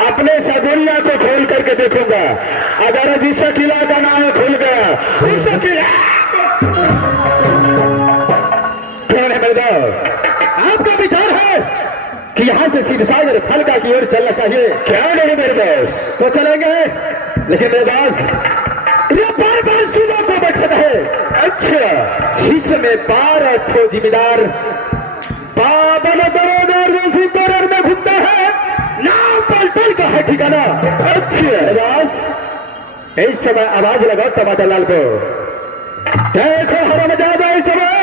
अपने सगुल्ला को खोल करके देखूंगा। अगर इस किला का नाम खुल गया, इस किला कौन है मैदान? आपका विचार है कि यहाँ से सिरसागर फलका की ओर चलना चाहिए? क्या नहीं मेरे दोस्त, तो चलेंगे, लेकिन मेरे दोस्त ये बार बार सुबह को बैठा है। अच्छा, शीश में 12 ठो जिम्मेदार बाबन दरोदर में घूमता है, नाम पलटल का है ठिकाना। अच्छा दास, इस समय आवाज लगाओ टमाटर लाल को। देखो हरा मजा इस समय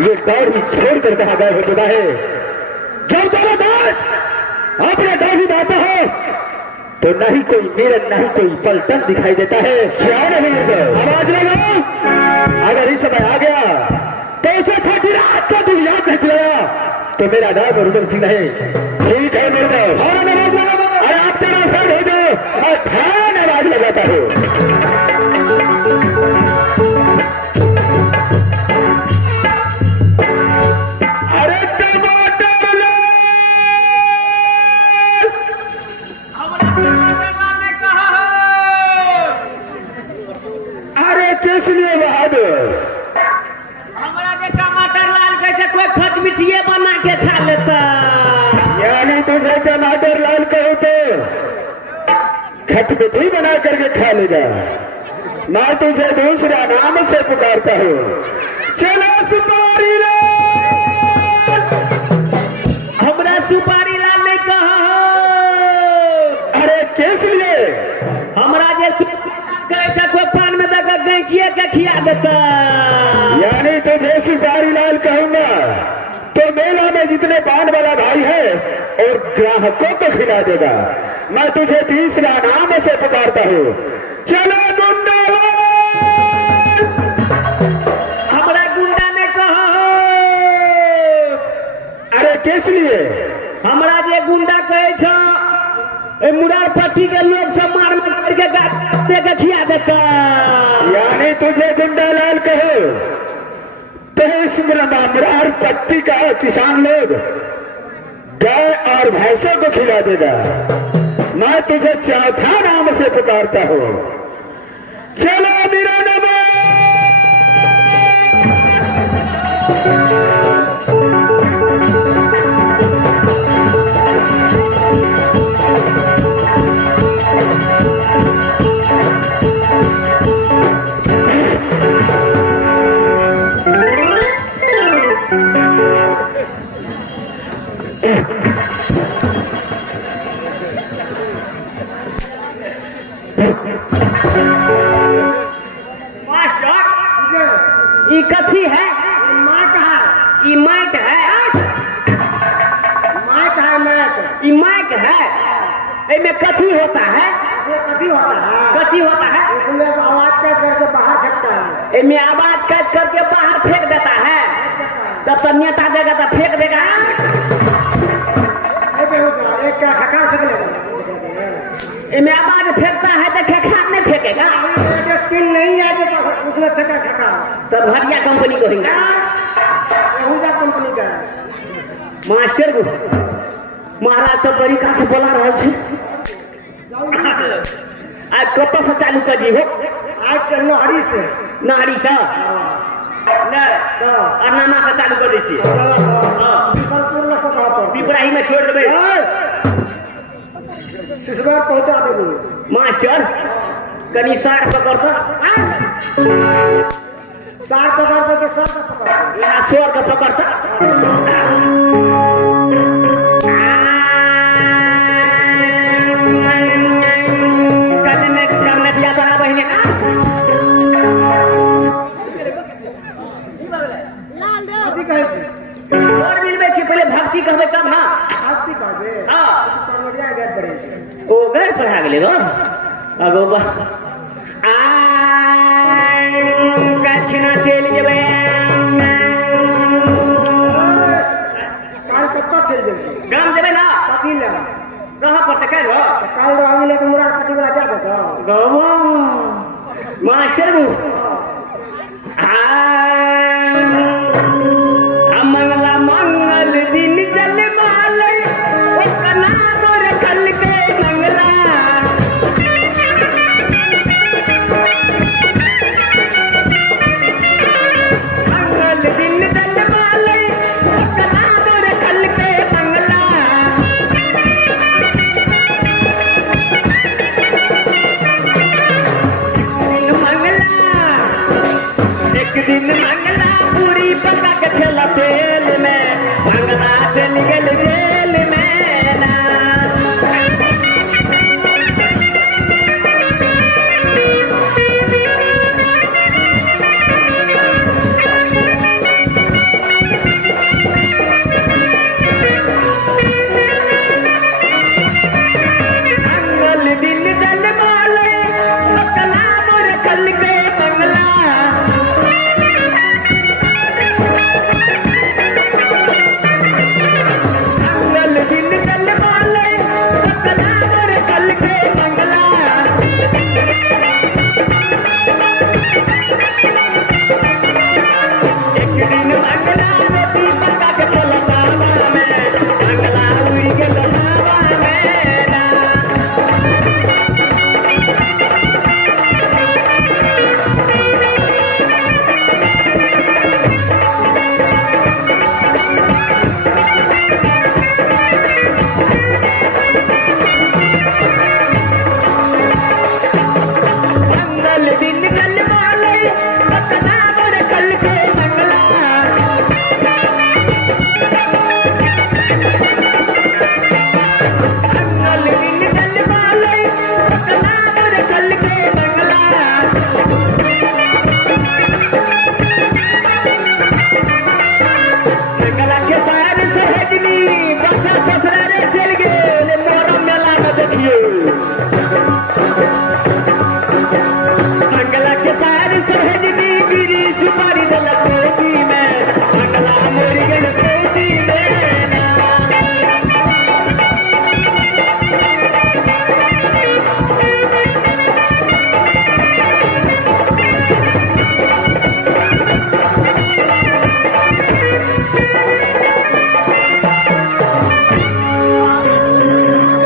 ये दौड़ ही छोड़ कर कहा गायब हो चुका है। जब दोनों दास अपने दौड़ ही दाता हो तो नहीं कोई मिरन नहीं कोई पलटन दिखाई देता है। क्या नहीं आवाज लगाओ। अगर इस समय आ गया तो उसे छोटी रात को दुनिया में दिलाया तो मेरा नाम रुदन सिंह है। ठीक है मेरे और आवाज लगा, अरे आप तेरा सर हो दो और ध्यान आवाज लगाता हूँ। किस लिए बहादुर? हमारा के टमाटर लाल कैसे कोई खटमिठिए बना के खा लेता। यानी तुझे टमाटर लाल कहो तो खटमिठी बना करके खा लेगा। मैं तुझे दूसरा नाम से पुकारता हूँ। चलो सुपारी लाल। हमरा सुपारी लाल नहीं कहो। अरे किस लिए? हमरा जे कैसे कोई पान में देकर गैकिए के खिया देता। यानी तुझे सुपारी लाल कहूंगा तो मेला में जितने पान वाला भाई है और ग्राहकों को खिला देगा। मैं तुझे तीसरा नाम से पुकारता हूँ। चलो गुंडा लाल। हमरा गुंडा ने कहो। अरे किस लिए? हमरा जे गुंडा कहे छ मुरार पट्टी के लोग सब मार मार के दे के खिया देता। यानी तुझे गुंडा लाल कहो तो इस मुरार पट्टी का किसान लोग गाय और भैंसों को खिला देगा। मैं तुझे चौथा नाम से पुकारता हूँ। चलो मेरा नाम। ई कथी है? माइक है। ई माइक है। माइक है माइक। ई माइक है। इसमें कथी होता है? इसमें कथी होता है? कथी होता है? इसमें आवाज कैच करके बाहर फेंकता है। इसमें आवाज कैच करके बाहर फेंक देता है। तब तो नेता देगा तो फेंक देगा। एक खकार फेंक लेगा। इसमें आवाज फेंकता है तो खकार नहीं फेंकेगा। डस्टबिन नहीं है जो उसमें फेंका खकार। तब घटिया कंपनी को हिंगा। यहूदा कंपनी का मास्टर को महाराज तो तरीका से बोला रहा है। आज कब से चालू कर दी हो? आज नहरी से। नहरी से अनामा से चालू कर दी। पिपराही में छोड़ देवे। शिशुगार पहुंचा देवे। मास्टर कनी सार पकड़ता। सार पकड़ता के सार का पकड़ता। स्वर का पकड़ता। करने दिया बड़ा बहने का। और मिल में पहले भक्ति कहबे तब ना। भक्ति कहबे। हाँ। परमड़िया गैर पड़े। ओ गैर पढ़ा गेले नो। अगो बा कछना चल जेबे। काल कत्ता चल जेबे? गाम जेबे ना। पतिला रहा पड़ते काल हो। काल रहा मिले तो मुरार पट्टी वाला जा देगा। गाम मास्टर मास्टर को मंगला मंगल दिन जल माले ओ कना मोर कल के मंगला मंगल दिन जल माले ओ कना मोर कल के मंगला एक दिन मंगला पूरी पका के थेला तेल में मंगला चल गल जेल में ना मंगल दिन जल माले कला मोर कल के मंगला मंगल दिन जल माले कला मोर कल के मंगला एक दिन मंगला रोटी पका के चला तावा में मंगला उड़ी के हवा में ना मंगल दिन जल माले कला मोर कल के मंगला मंगल दिन जल माले कला मोर कल के मंगला मंगला के सार सहजनी बसा ससुरारे चल गेल मोर मेला में देखियो मंगला के सार सहजनी गिरी सुपारी दल कोसी में मंगला मोरी गल कोसी में ना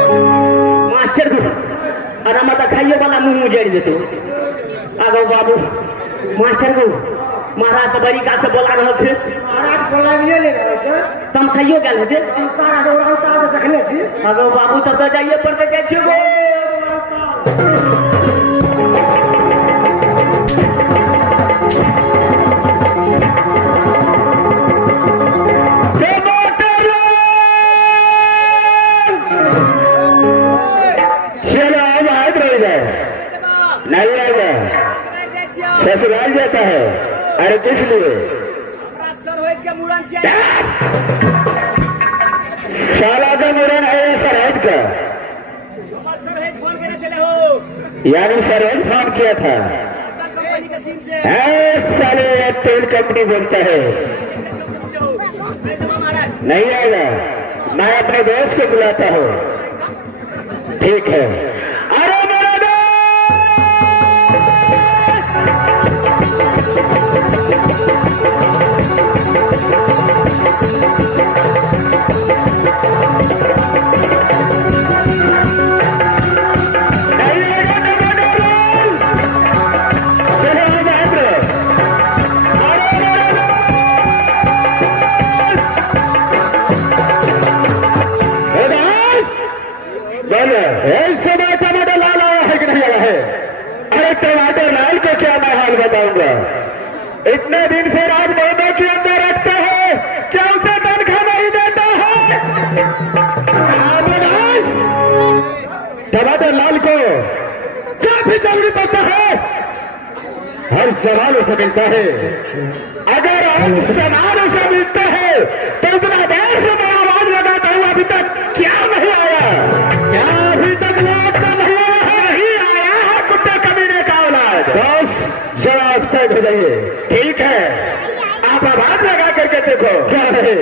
मास्टर को अरे मत खाइयो वाला मुंह उजाड़ देतो आगो बाबू मास्टर को महाराज तरीका से बोला रहल छे महाराज बोलाइए ले रहे छै तम सहियो गेल हेते सारा दौड़ाउता तऽ देखने छी आगो बाबू तब तो जाइए पड़ते जाइ छै गो चलो अब हाथ रह जाए नहीं आएगा ससुराल जाता है अरे किस लिए साला का मुरन है या सरहद का यानी सरहद फोन किया था साले तेल कंपनी बोलता है नहीं आएगा मैं अपने दोस्त को बुलाता हूँ ठीक है अरे मेरा ऐसे में टमाटर लाल आया है कि नहीं आया है अरे टमाटर लाल को क्या मैं हाल बताऊंगा इतने दिन से राज महीने के अंदर रखते हैं क्या उसे तनख्वाह नहीं देता है टमाटर लाल को जब भी जरूरी पड़ता है हर सवाल उसे मिलता है अगर हर सवाल उसे मिलता है तो उतना देर से मैं आवाज लगाता हूँ अभी तक क्या नहीं आया क्या अभी तक लौटता नहीं आया है कुत्ते कमीने का औलाद बस जवाब सेट हो जाइए ठीक है आप आवाज लगा करके देखो क्या है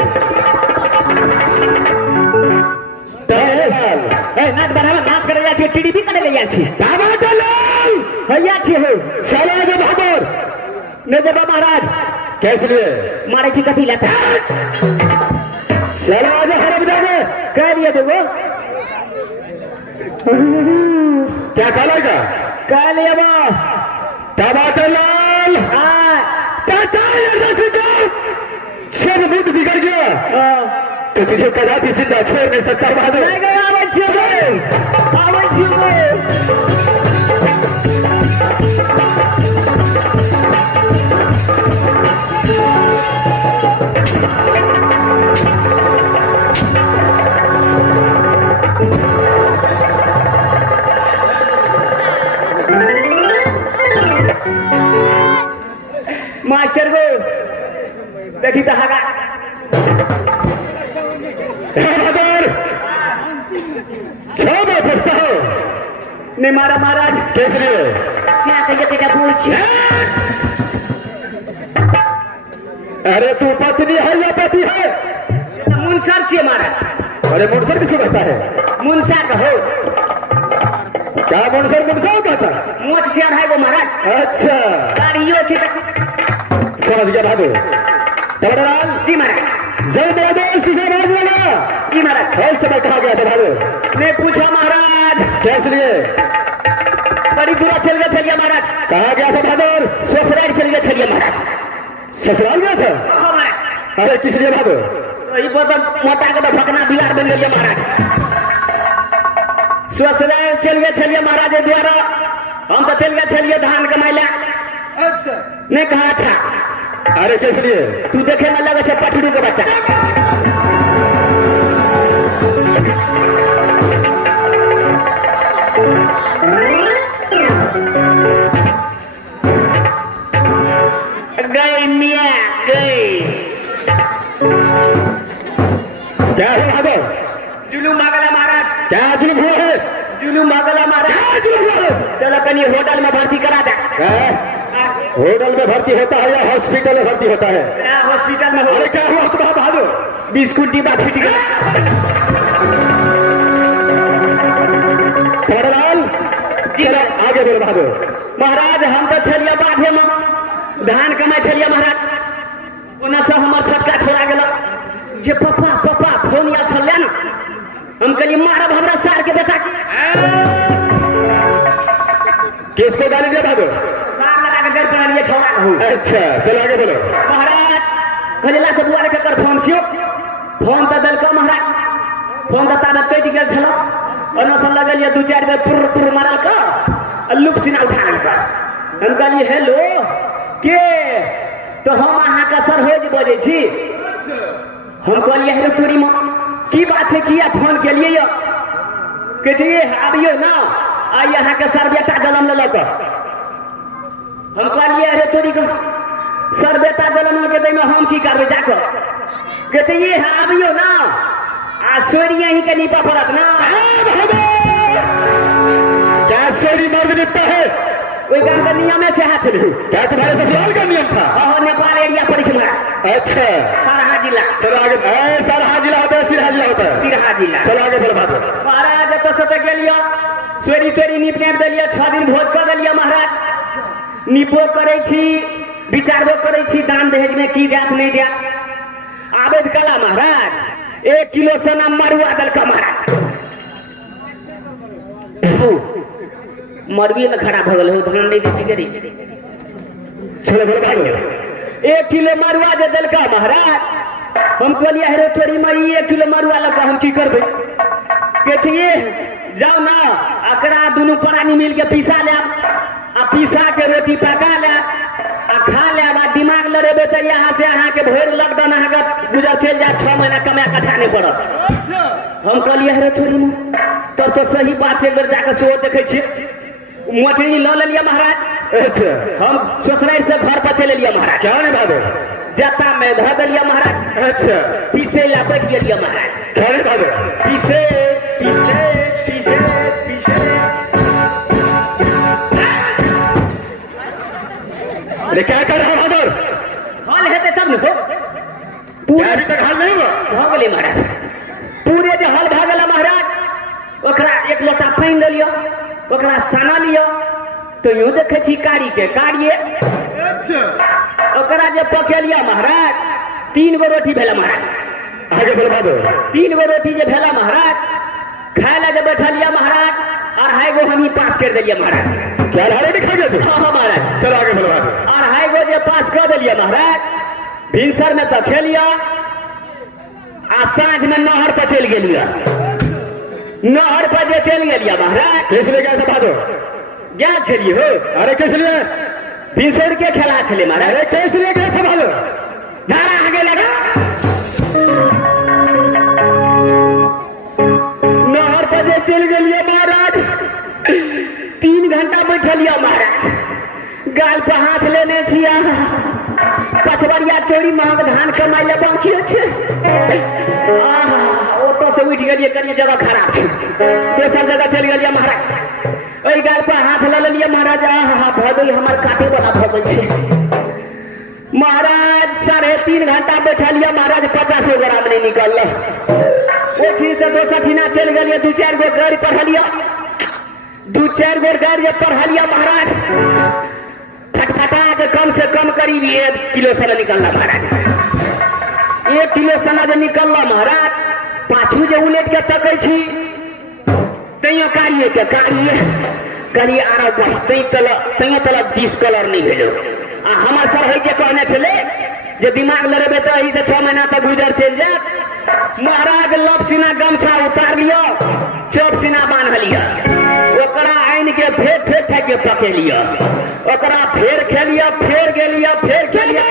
नाच बराबर नाच करे जाए टीडीपी करे ले जाए टमाटर लाल हैया छी हो साला जो बहादुर ने देबा महाराज कैसे लिए मारे छी कथी लेता साला जो हरम जाने कह लिए देबो क्या कहलाएगा कह लिए बा टमाटर लाल सब मुंह बिगड़ गया तो तुझे कदापि जिंदा छोड़ नहीं सकता बहादुर नहीं गया आवे छी मास्टर को देखी तो हागा बहादुर छह मैं पूछता हूँ ने मारा महाराज कैसे लिए सिया कहिए बेटा बोल छी अरे तू पत्नी है या पति है मुनसर छी मारा अरे मुनसर किसको कहता है मुनसा कहो क्या मुनसर मुनसा कहता मोच चेयर है वो महाराज अच्छा गाड़ियों छी समझ गया बहादुर टमाटर जी महाराज जय मेरा दोस्त तुझे बाज वाला जी महाराज हर समय कहा गया था बहादुर ने पूछा महाराज कैसे लिए बड़ी दूर चलिए महाराज कहा गया था बहादुर ससुराल चलिए महाराज ससुराल गया था हाँ महाराज अरे किस लिए बहादुर तो ये बहुत मोटा के भकना बिलार बन गया महाराज ससुराल चलिए महाराज द्वारा हम तो चलिए धान कमाइला अच्छा नहीं कहा अच्छा अरे किस लिए तू देखे में लगे पछड़ू के बच्चा गए मियाँ गए क्या है बहादुर जुलूम भागला महाराज क्या जुल्म हुआ है जुलूम भागला महाराज क्या जुल्म हुआ है चलो कहीं होटल में भर्ती करा दे होटल में भर्ती होता है या हॉस्पिटल में भर्ती होता है हॉस्पिटल में हो अरे क्या हुआ तुम्हारा बहादुर बिस्कुट डिब्बा फूट गया खबरलाल चलो आगे बोलो बहादुर महाराज हम तो छलिया बाधे में धान कमाई छलिया महाराज ओना से हमर छटका छोड़ा गेल जे पप्पा फोन या छले ना हम कहली मारब हमरा सार के बेटा किसको गाली दिया बहादुर सार लगा के डर कर लिए छोड़ा कहूं अच्छा चलो आगे बोलो महाराज कहला तो दुआरे के कर फोन छियो फोन तो दलका महाराज फोन तो ताबे कट गेल छलो ओना से लगलिए दू चार बेर पुर मारल का लुप सिना उठा लेल का हम कहली हेलो के तो हम अहाँ का सरहोज बोले छी हम कहलिए हेलो तोरी माँ की बात है किया फोन के लिए यो के चाहिए आबियो ना आई यहाँ के सर बेटा जन्म ले लक हम कहलिए अरे तोरी को सर बेटा जन्म के दे में हम की करबे जाकर के चाहिए आबियो ना आ सोरिया ही के नीपा पड़त ना क्या सोरी मर्द निपटा है कोई काम का नियम से हाथ ले क्या तुम्हारे ससुराल का नियम था नेपाल एरिया पड़ी छे अच्छा सरहा जिला चलो आगे सरहा जिला होता है सिरहा जिला होता है सिरहा जिला चलो आगे बोलो बहादुर महाराज तो सत गेलियो सोरी तोरी नीप नेप देलियो 6 दिन भोज कर देलियो महाराज नीपो करे छी विचारबो करे छी दान दहेज में की देत नहीं देत आवेद कला महाराज 1 किलो सोना मरुआ दल का महाराज मरबी में खराब हो गल हो धान नहीं दी करी चलो बोलो बहादुर 1 किलो मरुआ दे दल का महाराज हम कहलिए हेरो तोरी मई 1 किलो मरुआ लगा हम की करबे के चाहिए जाओ ना अकरा दोनों प्राणी मिल के पीसा ले आ पीसा के रोटी पका ले आ खा ले आ दिमाग लड़ेबे तो यहाँ से अहाँ के भोर लॉकडाउन अहाँ के गुजर चल जाए 6 महीना कमाए कथा नहीं पड़त हम कहलिए हेरो तोरी में तब तो सही बात एक बेर जाकर सो देखे छी मोटरी ल लिया महाराज अच्छा हम ससुराल से घर पर चले लिया महाराज क्या नहीं बहादुर जता में धर दिया महाराज अच्छा पीछे ला बैठ लिया महाराज क्या नहीं बहादुर पीछे पीछे पीछे पीछे अरे क्या कर रहा बहादुर हाल है तब न हो क्या अभी तक हाल नहीं हुआ भाग गए महाराज पूरे जो हाल भागला महाराज ओकरा 1 लोटा पानी ले लियो ओकरा साना लियो तो यूं देखे छी कारी के कारिये अच्छा ओकरा जे पकेलिया महाराज 3 गो रोटी भेला महाराज आगे बोलवा दो 3 गो रोटी जे भेला महाराज खाए ला जब बैठलिया महाराज 2.5 गो हम ही पास कर दिलिया महाराज क्या लहरे दिखा गया तू हाँ हाँ महाराज चलो आगे बोलवा दो 2.5 गो जे पास कर दिलिया महाराज भिनसर में तो खेलिया आ साँझ में नहर पर चल गेलिया नहर पर जे चल गेलिया महाराज किस लिए गया था दो क्या छलिए हो अरे किस लिए भिनसर के खेला छले महाराज अरे किस लिए गया था दो धारा आगे लगा नहर पर जे चल गेलिया महाराज 3 घंटा बैठलिया महाराज गाल पर हाथ लेने छिया पछवरिया चोरी महक धान कमाई ले बाकी छे ओतो से उठ गेलिए कनी जगह खराब छे दोसर जगह चल गेलिए महाराज ओई गाल पर हाथ ले लेलिए महाराज भगल हमर काटे बना भगल छे महाराज 3.5 घंटा बैठलिए महाराज 50 ग्राम नहीं निकल ओठी से दोसर ठिना चल गेलिए 2-4 गो गाड़ी पढ़लिया 2-4 गो गाड़ी पढ़लिया महाराज फटफटा के कम से कम करीब 1 किलो सना निकलना महाराज 1 किलो सना जो निकलना महाराज पाछू जो उलट के तकै छी तैयो कारिये के कारिये आरो बढ़ तैयो तल 20 कलर नहीं भेलो आ हमर सर है के कहने छले जे दिमाग लड़ेबे तो एही से 6 महीना तक गुजर चल जात महाराज लब सीना गमछा उतार लियो चौप सीना बांध लिया ओकरा आइन के फेर फेर ठाक के पके लिया ओकरा फेर खेलिया फेर गेलिया फेर खेलिया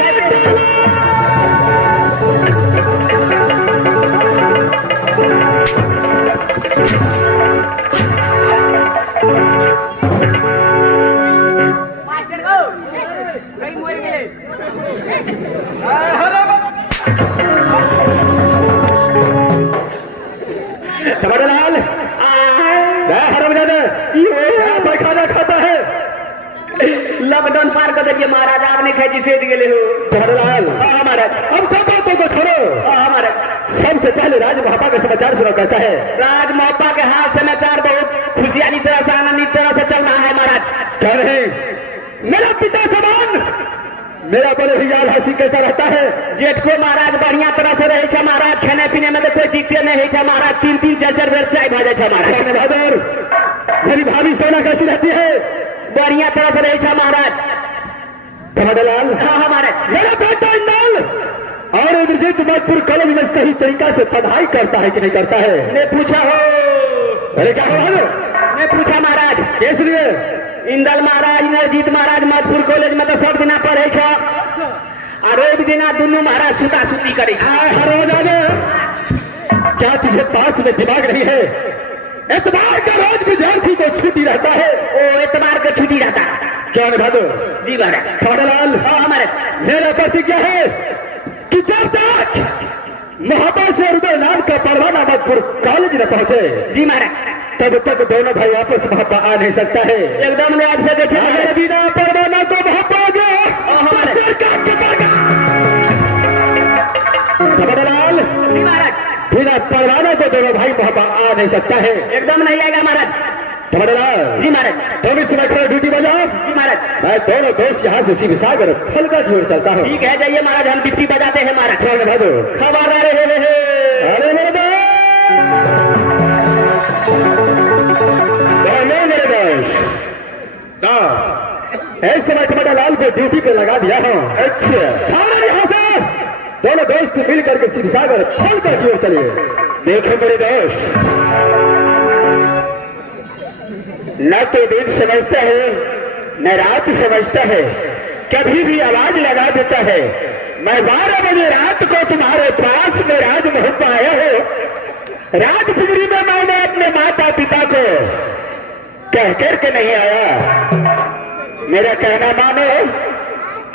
टमाटरलाल हरामजादा ये पैखाना खाता है लॉकडाउन पार कर दिए महाराज आपने खाई सेध गेले हो टमाटरलाल महाराज हम सब बातों को छोड़ो महाराज सबसे पहले राज महापा का समाचार सुनो कैसा है राज महापा के हाथ समाचार बहुत खुशहाली तरह से आनंदित तरह से चल रहा है महाराज कह रहे मेरा पिता समान मेरा बड़े भी याद हंसी कैसा रहता है जेठ को महाराज बढ़िया तरह से रहे छे महाराज खाने पीने में तो कोई दिक्कत नहीं है महाराज 3-3 4-4 बेर चाय भा जाए महाराज बहादुर मेरी भाभी सोना कैसी रहती है बढ़िया तरह से रहे छे महाराज टमाटरलाल हाँ महाराज मेरा बेटा इंदल और इंद्रजीत मधुपुर कॉलेज में सही तरीका से पढ़ाई करता है कि नहीं करता है मैं पूछा हो अरे क्या हो मैं पूछा महाराज किस लिए इंदल महाराज इंद्रजीत महाराज मधुपुर कॉलेज में तो सब दिना पढ़े छ और एक दिना दोनों महाराज सुता सुती करे क्या तुझे पास में दिमाग नहीं है एतबार का रोज विद्यार्थी को छुट्टी रहता है ओ एतबार का छुट्टी रहता है क्या निभा दो जी महाराज टमाटरलाल हमारे मेरा प्रतिज्ञा है कि जब तक महापा से उदय नाम का परवाना मधुपुर कॉलेज न पहुंचे जी महाराज तब तक दोनों भाई वापस महापा आ नहीं सकता है एकदम नहीं आप सके बिना परवाना तो महापा टमाटरलाल जी महाराज बिना परवाना तो दोनों भाई महापा आ नहीं सकता है एकदम नहीं आएगा महाराज टमाटरलाल जी महाराज तुम इस समय खड़े ड्यूटी बजाओ जी महाराज मैं दोनों दोस्त यहाँ से शिव सागर फलका की ओर चलता हूँ ठीक है जाइए महाराज हम ड्यूटी बजाते हैं महाराज क्या निभा दो खबर आ रहे हैं अरे मेरे दोस्त ऐसे समय टमाटरलाल को ड्यूटी पे लगा दिया हूँ अच्छा यहाँ से दोनों दोस्त मिल करके शिव सागर फलका की ओर चलिए देखो मेरे दोस्त न तो दिन समझता है न रात समझता है कभी भी आवाज लगा देता है मैं 12 बजे रात को तुम्हारे पास में राजमहल में आया हूँ राजपुरी में मैंने अपने माता पिता को कह करके नहीं आया मेरा कहना मानो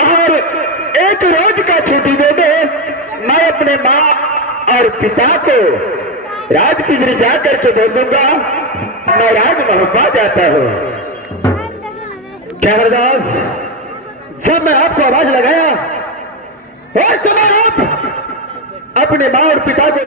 और एक रोज का छुट्टी दे दे मैं अपने माँ और पिता को राजपुरी जा करके बोल दूंगा मैं राजमहल जाता हूँ क्या हरदास जब मैं आपको आवाज लगाया उस समय आप अपने माँ और पिता को